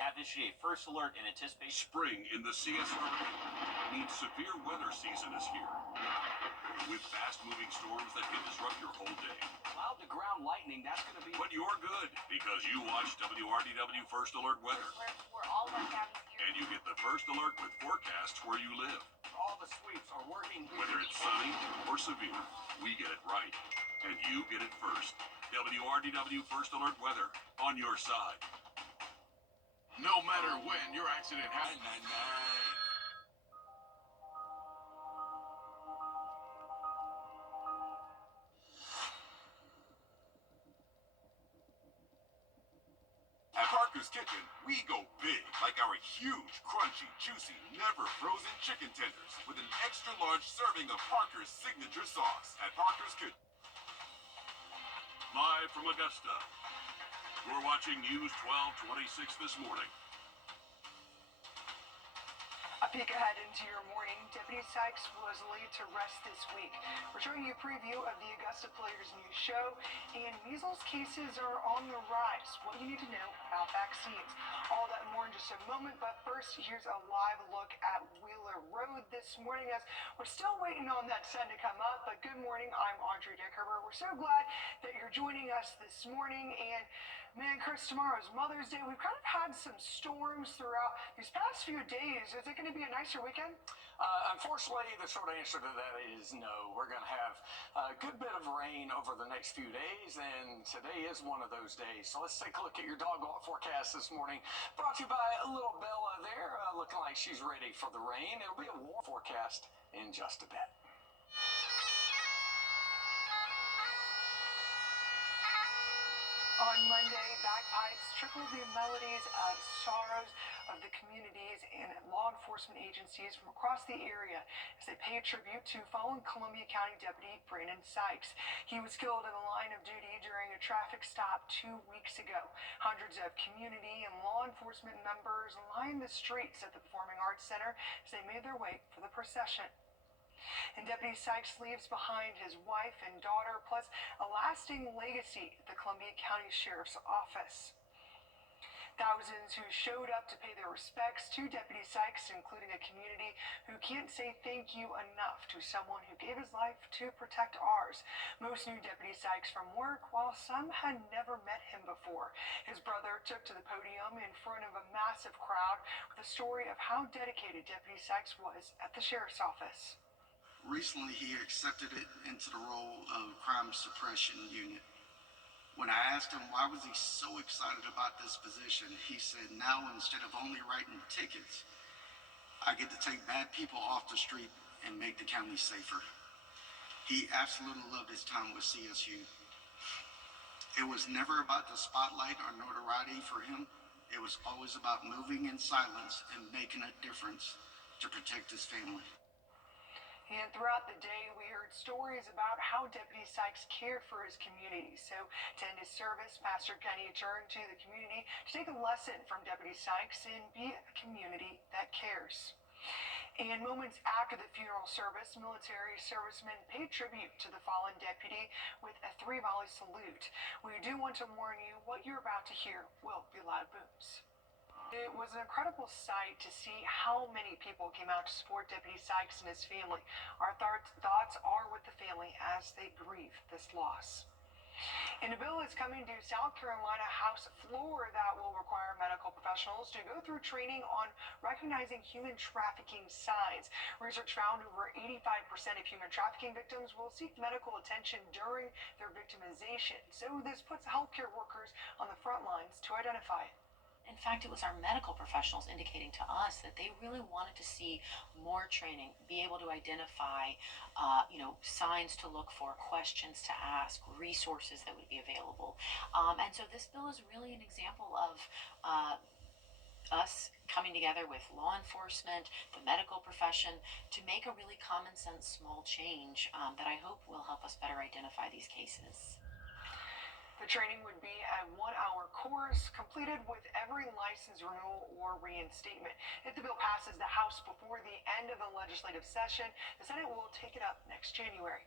have issued a first alert in anticipation. Spring in the CSRA means severe weather season is here. With fast-moving storms that can disrupt your whole day. Cloud to ground lightning, that's going to be... But you're good, because you watch WRDW First Alert Weather. We're all our counties here. And you get the first alert with forecasts where you live. All the sweeps are working. Whether it's sunny or severe, we get it right. And you get it first. WRDW First Alert Weather, on your side. No matter when your accident happens. At Parker's Kitchen, we go big, like our huge, crunchy, juicy, never frozen chicken tenders with an extra large serving of Parker's signature sauce. At Parker's Kitchen. Live from Augusta, you're watching News 1226 this morning. A peek ahead into your morning. Deputy Sykes was laid to rest this week. We're showing you a preview of the Augusta Players News show, and measles cases are on the rise. What you need to know about vaccines. All that and more in just a moment, but first, here's a live look at Wheeler Road this morning as we're still waiting on that sun to come up. But good morning, I'm Audrey Dickerber. We're so glad that you're joining us this morning, and man, Chris, tomorrow's Mother's Day. We've kind of had some storms throughout these past few days. Is it going to be a nicer weekend? Unfortunately, the short answer to that is no. We're going to have a good bit of rain over the next few days, and today is one of those days. So let's take a look at your dog walk forecast this morning. Brought to you by a little Bella there, looking like she's ready for the rain. It'll be a warm forecast in just a bit. On Monday, bagpipes trickled the melodies of sorrows of the communities and law enforcement agencies from across the area as they paid tribute to fallen Columbia County Deputy Brandon Sykes. He was killed in the line of duty during a traffic stop 2 weeks ago. Hundreds of community and law enforcement members lined the streets at the Performing Arts Center as they made their way for the procession. And Deputy Sykes leaves behind his wife and daughter, plus a lasting legacy at the Columbia County Sheriff's Office. Thousands who showed up to pay their respects to Deputy Sykes, including a community who can't say thank you enough to someone who gave his life to protect ours. Most knew Deputy Sykes from work, while some had never met him before. His brother took to the podium in front of a massive crowd with a story of how dedicated Deputy Sykes was at the Sheriff's Office. Recently, he accepted it into the role of crime suppression unit. When I asked him why was he so excited about this position, he said, now instead of only writing tickets, I get to take bad people off the street and make the county safer. He absolutely loved his time with CSU. It was never about the spotlight or notoriety for him. It was always about moving in silence and making a difference to protect his family. And throughout the day, we heard stories about how Deputy Sykes cared for his community. So to end his service, Pastor Kenny turned to the community to take a lesson from Deputy Sykes and be a community that cares. And moments after the funeral service, military servicemen paid tribute to the fallen deputy with a 3-volley salute. We do want to warn you, what you're about to hear will be loud booms. It was an incredible sight to see how many people came out to support Deputy Sykes and his family. Our thoughts are with the family as they grieve this loss. And a bill is coming to South Carolina House floor that will require medical professionals to go through training on recognizing human trafficking signs. Research found over 85% of human trafficking victims will seek medical attention during their victimization. So this puts healthcare workers on the front lines to identify it. In fact, it was our medical professionals indicating to us that they really wanted to see more training, be able to identify, signs to look for, questions to ask, resources that would be available. And so this bill is really an example of us coming together with law enforcement, the medical profession, to make a really common sense small change that I hope will help us better identify these cases. The training would be a 1-hour course completed with every license renewal or reinstatement. If the bill passes the House before the end of the legislative session, the Senate will take it up next January.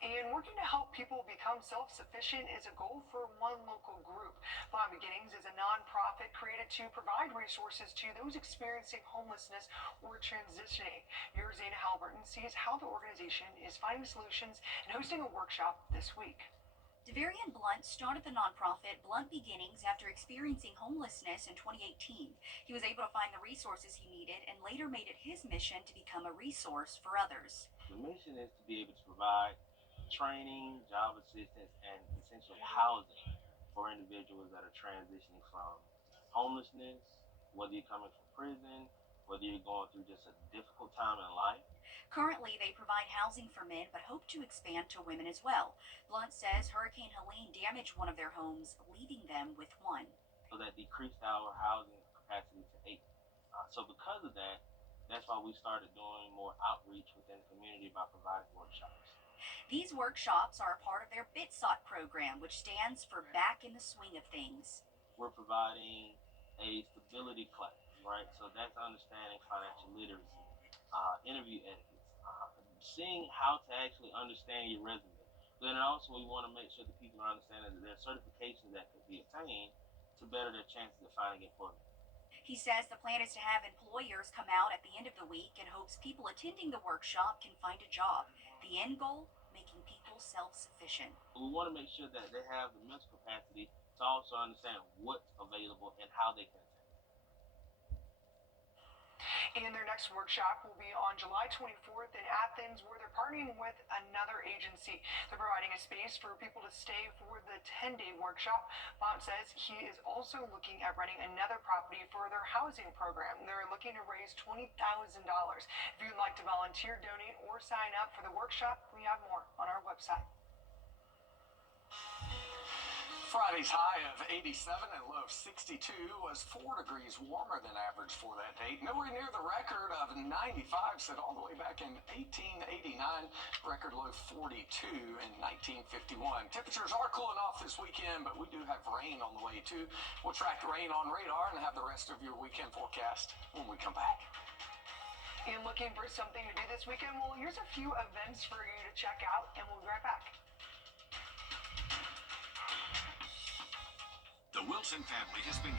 And working to help people become self-sufficient is a goal for one local group. Blind Beginnings is a nonprofit created to provide resources to those experiencing homelessness or transitioning. Your Zana Halliburton sees how the organization is finding solutions and hosting a workshop this week. Devarian Blunt started the nonprofit Blunt Beginnings after experiencing homelessness in 2018. He was able to find the resources he needed and later made it his mission to become a resource for others. The mission is to be able to provide training, job assistance, and essential housing for individuals that are transitioning from homelessness, whether you're coming from prison, whether you're going through just a difficult time in life. Currently, they provide housing for men but hope to expand to women as well. Blunt says Hurricane Helene damaged one of their homes, leaving them with one. So that decreased our housing capacity to 8. So because of that, that's why we started doing more outreach within the community by providing workshops. These workshops are a part of their BITSOT program, which stands for Back in the Swing of Things. We're providing a stability class, right? So that's understanding financial literacy, interview etiquette, seeing how to actually understand your resume. Then also we want to make sure that people are understanding that there are certifications that could be obtained to better their chances of finding employment. He says the plan is to have employers come out at the end of the week and hopes people attending the workshop can find a job. The end goal? Making people self-sufficient. We want to make sure that they have the mental capacity to also understand what's available and how they can attain it. And their next workshop will be on July 24th in Athens, where they're partnering with another agency. They're providing a space for people to stay for the 10-day workshop. Bob says he is also looking at renting another property for their housing program. They're looking to raise $20,000. If you'd like to volunteer, donate, or sign up for the workshop, we have more on our website. Friday's high of 87 and low of 62 was 4 degrees warmer than average for that date. Nowhere near the record of 95 set all the way back in 1889. Record low 42 in 1951. Temperatures are cooling off this weekend, but we do have rain on the way too. We'll track rain on radar and have the rest of your weekend forecast when we come back. And looking for something to do this weekend? Well, here's a few events for you to check out, and we'll be right back. The Wilson family has been...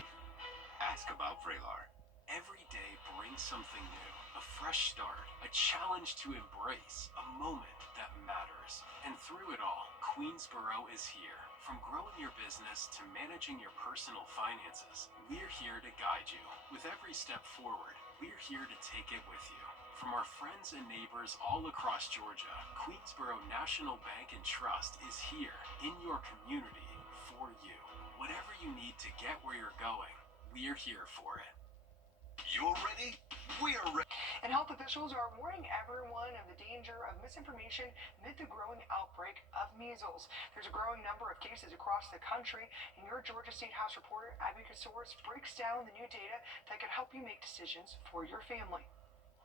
Ask about Vraylar. Every day brings something new. A fresh start. A challenge to embrace. A moment that matters. And through it all, Queensboro is here. From growing your business to managing your personal finances, we're here to guide you. With every step forward, we're here to take it with you. From our friends and neighbors all across Georgia, Queensboro National Bank and Trust is here in your community for you. Whatever you need to get where you're going, we're here for it. You're ready? We're ready. And health officials are warning everyone of the danger of misinformation amid the growing outbreak of measles. There's a growing number of cases across the country, and your Georgia State House reporter, Abby Kasoris, breaks down the new data that could help you make decisions for your family.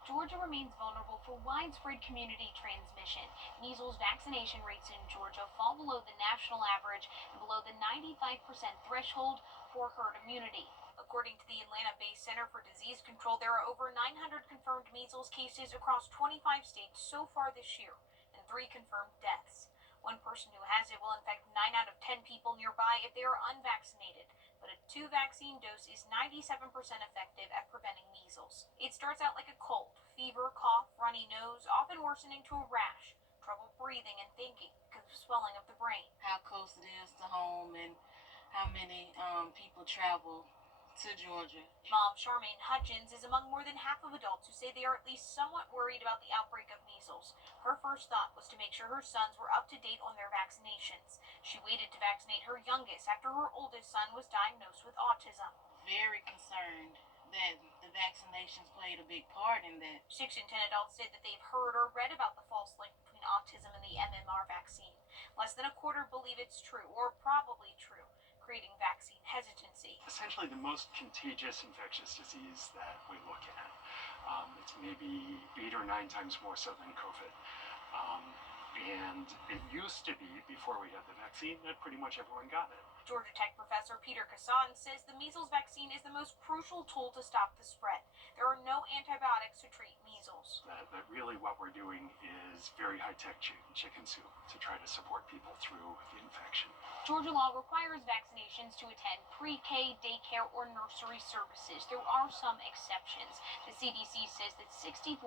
Georgia remains vulnerable for widespread community transmission. Measles vaccination rates in Georgia fall below the national average and below the 95% threshold for herd immunity. According to the Atlanta-based Center for Disease Control, there are over 900 confirmed measles cases across 25 states so far this year, and 3 confirmed deaths. One person who has it will infect 9 out of 10 people nearby if they are unvaccinated. But a 2 vaccine dose is 97% effective at preventing measles. It starts out like a cold, fever, cough, runny nose, often worsening to a rash, trouble breathing and thinking because of swelling of the brain. How close it is to home and how many people travel to Georgia. Mom Charmaine Hutchins is among more than half of adults who say they are at least somewhat worried about the outbreak of measles. Her first thought was to make sure her sons were up to date on their vaccinations. She waited to vaccinate her youngest after her oldest son was diagnosed with autism. Very concerned that the vaccinations played a big part in that. 6 in 10 adults say that they've heard or read about the false link between autism and the MMR vaccine. Less than a quarter believe it's true or probably true, creating vaccine hesitancy. Essentially the most contagious infectious disease that we look at. It's maybe 8 or 9 times more so than COVID. And it used to be, before we had the vaccine, that pretty much everyone got it. Georgia Tech professor Peter Kassan says the measles vaccine is the most crucial tool to stop the spread. There are no antibiotics to treat measles. knows that really what we're doing is very high-tech chicken soup to try to support people through the infection. Georgia law requires vaccinations to attend pre-K, daycare, or nursery services. There are some exceptions. The CDC says that 64.3%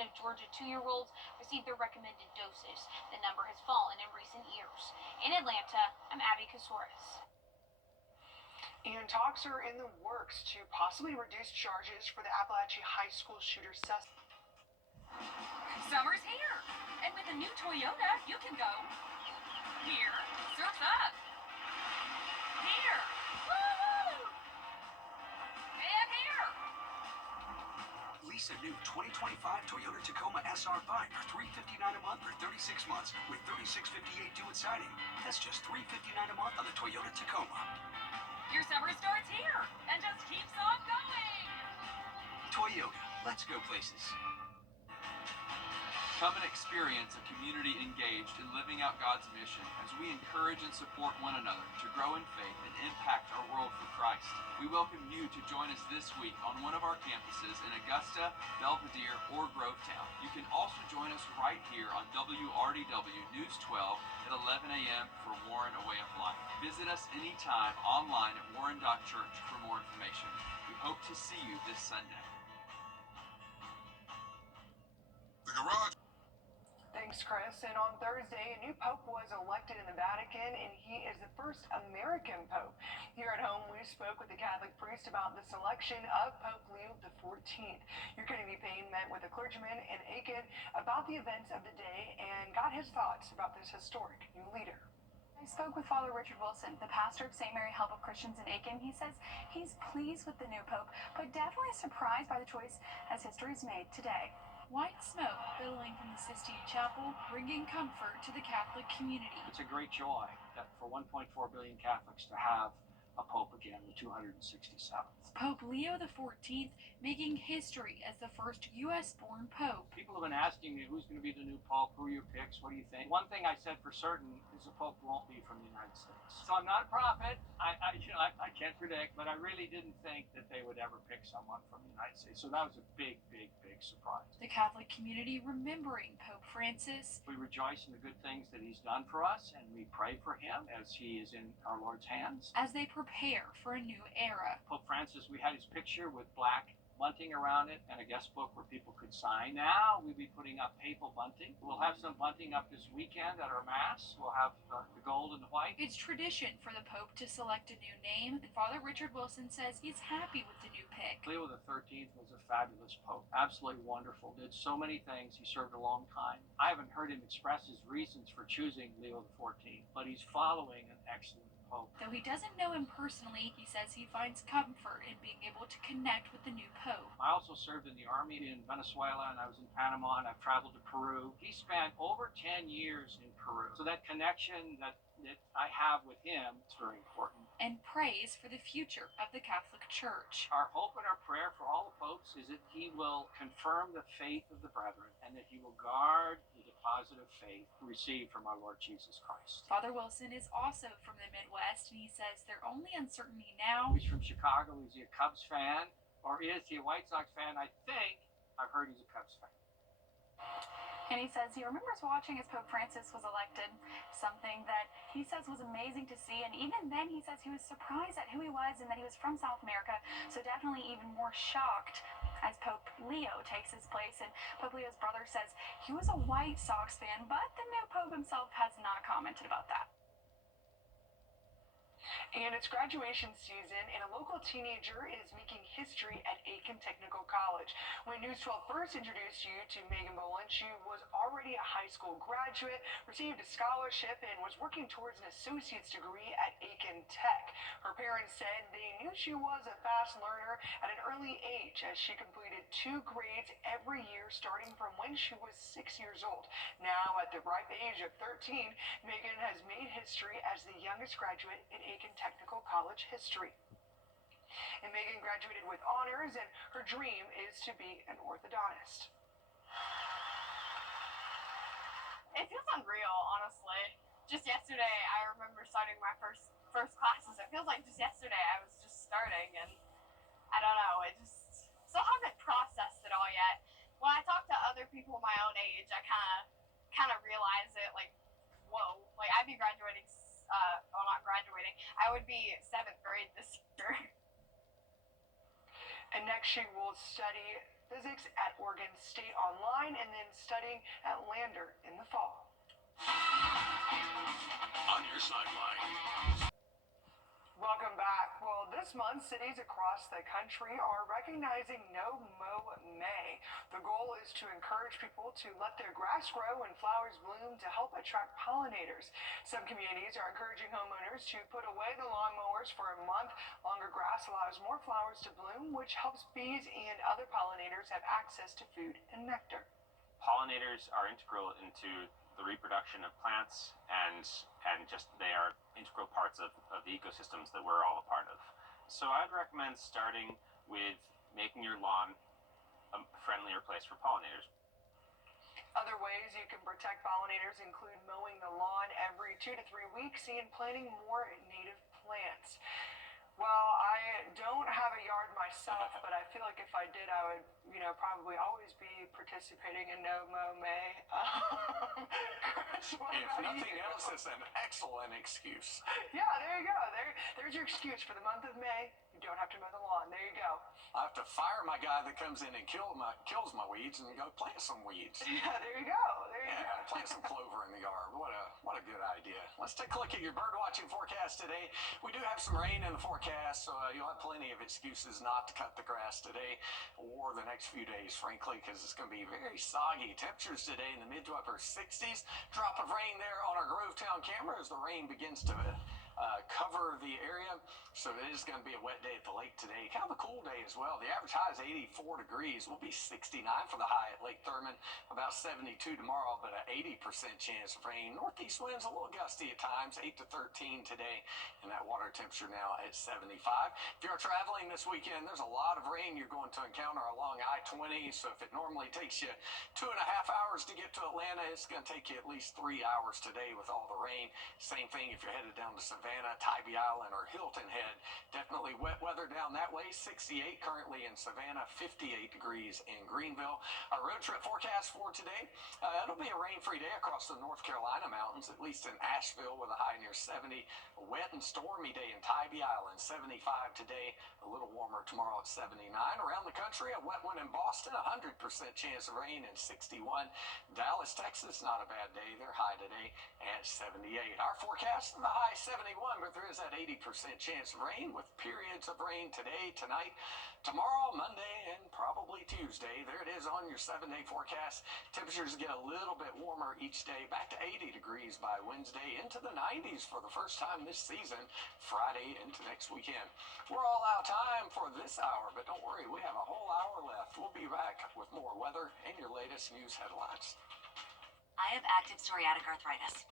of Georgia 2-year-olds received their recommended doses. The number has fallen in recent years. In Atlanta, I'm Abby Kasouris. And talks are in the works to possibly reduce charges for the Appalachia High School shooter suspect. Summer's here, and with a new Toyota, you can go here, surf up, here, woo-hoo, and here. Lease a new 2025 Toyota Tacoma SR5 for $359 a month for 36 months with $36.58 due at signing. That's just $359 a month on the Toyota Tacoma. Your summer starts here and just keeps on going. Toyota, let's go places. Come and experience a community engaged in living out God's mission as we encourage and support one another to grow in faith and impact our world for Christ. We welcome you to join us this week on one of our campuses in Augusta, Belvedere, or Grovetown. You can also join us right here on WRDW News 12 at 11 a.m. for Warren A Way of Life. Visit us anytime online at warren.church for more information. We hope to see you this Sunday. The garage. Thanks, Chris. And on Thursday, a new pope was elected in the Vatican, and he is the first American pope. Here at home, we spoke with the Catholic priest about the selection of Pope Leo XIV. You're going to be met with a clergyman in Aiken about the events of the day and got his thoughts about this historic new leader. I spoke with Father Richard Wilson, the pastor of St. Mary Help of Christians in Aiken. He says he's pleased with the new pope, but definitely surprised by the choice as history is made today. White smoke billowing from the Sistine Chapel, bringing comfort to the Catholic community. It's a great joy that for 1.4 billion Catholics to have a pope again, the 267th. Pope Leo XIV making history as the first U.S.-born pope. People have been asking me who's going to be the new pope, who are your picks, what do you think? One thing I said for certain is the pope won't be from the United States. So I'm not a prophet, I can't predict, but I really didn't think that they would ever pick someone from the United States. So that was a big, big, big surprise. The Catholic community remembering Pope Francis. We rejoice in the good things that he's done for us, and we pray for him as he is in our Lord's hands. As they prepare for a new era. Pope Francis, we had his picture with black bunting around it and a guest book where people could sign. Now we'll be putting up papal bunting. We'll have some bunting up this weekend at our Mass. We'll have the gold and the white. It's tradition for the Pope to select a new name, and Father Richard Wilson says he's happy with the new pick. Leo XIII was a fabulous Pope. Absolutely wonderful. Did so many things. He served a long time. I haven't heard him express his reasons for choosing Leo XIV, but he's following an excellent Pope. Though he doesn't know him personally, he says he finds comfort in being able to connect with the new Pope. I also served in the army in Venezuela, and I was in Panama, and I've traveled to Peru. He spent over 10 years in Peru. So that connection that I have with him is very important. And prays for the future of the Catholic Church. Our hope and our prayer for all the popes is that he will confirm the faith of the brethren and that he will guard the deposit of faith received from our Lord Jesus Christ. Father Wilson is also from the Midwest, and he says their only uncertainty now. He's from Chicago. Is he a Cubs fan? Or is he a White Sox fan? I think I've heard he's a Cubs fan. And he says he remembers watching as Pope Francis was elected, something that he says was amazing to see. And even then, he says he was surprised at who he was and that he was from South America. So definitely even more shocked as Pope Leo takes his place. And Pope Leo's brother says he was a White Sox fan, but the new Pope himself has not commented about that. And it's graduation season, and a local teenager is making history at Aiken Technical College. When News 12 first introduced you to Megan Boland, she was already a high school graduate, received a scholarship, and was working towards an associate's degree at Aiken Tech. Her parents said they knew she was a fast learner at an early age, as she completed 2 grades every year starting from when she was 6 years old. Now, at the ripe age of 13, Megan has made history as the youngest graduate in Aiken Technical College history. And Megan graduated with honors, and her dream is to be an orthodontist. It feels unreal, honestly. Just yesterday, I remember starting my first classes. It feels like just yesterday I was just starting, and I don't know, it just still haven't processed it all yet. When I people my own age, I kind of realize it. Like, whoa! Like I'd be graduating. Well, not graduating. I would be 7th grade this year. And next she will study physics at Oregon State online and then studying at Lander in the fall. On your sideline. Welcome back. Well, this month, cities across the country are recognizing No Mow May. The goal is to encourage people to let their grass grow and flowers bloom to help attract pollinators. Some communities are encouraging homeowners to put away the lawnmowers for a month. Longer grass allows more flowers to bloom, which helps bees and other pollinators have access to food and nectar. Pollinators are integral into the reproduction of plants and just they are integral parts of the ecosystems that we're all a part of. So I'd recommend starting with making your lawn a friendlier place for pollinators. Other ways you can protect pollinators include mowing the lawn every 2 to 3 weeks and planting more native plants. Well, I don't have a yard myself, but I feel like if I did, I would, probably always be participating in No Mow May. If nothing else, it's an excellent excuse. Yeah, there you go. There's your excuse for the month of May. You don't have to mow the lawn. There you go. I have to fire my guy that comes in and kills my weeds and go plant some weeds. Yeah, there you go. There you go. Plant some clover in the yard. What a good idea. Let's take a look at your bird watching forecast today. We do have some rain in the forecast, so you'll have plenty of excuses not to cut the grass today or the next few days, frankly, because it's going to be very soggy. Temperatures today in the mid to upper 60s. Drop of rain there on our Grovetown camera as the rain begins to cover the area. So it is going to be a wet day at the lake today. Kind of a cool day as well. The average high is 84 degrees. Will be 69 for the high at Lake Thurman. About 72 tomorrow, but an 80% chance of rain. Northeast winds a little gusty at times, 8 to 13 today. And that water temperature now at 75. If you're traveling this weekend, there's a lot of rain you're going to encounter along I-20. So if it normally takes you 2.5 hours to get to Atlanta, it's going to take you at least 3 hours today with all the rain. Same thing if you're headed down to Savannah, Tybee Island, or Hilton Head. Definitely wet weather down that way. 68 currently in Savannah, 58 degrees in Greenville. Our road trip forecast for today, it'll be a rain-free day across the North Carolina mountains, at least in Asheville with a high near 70. A wet and stormy day in Tybee Island, 75 today. A little warmer tomorrow at 79. Around the country, a wet one in Boston, 100% chance of rain and 61. Dallas, Texas, not a bad day. They're high today at 78. Our forecast, the high 71, but there is that 80% chance of rain with periods of rain today, tonight, tomorrow, Monday, and probably Tuesday. There it is on your 7-day forecast. Temperatures get a little bit warmer each day, back to 80 degrees by Wednesday, into the 90s for the first time this season, Friday into next weekend. We're all out of time for this hour, but don't worry, we have a whole hour left. We'll be back with more weather and your latest news headlines. I have active psoriatic arthritis.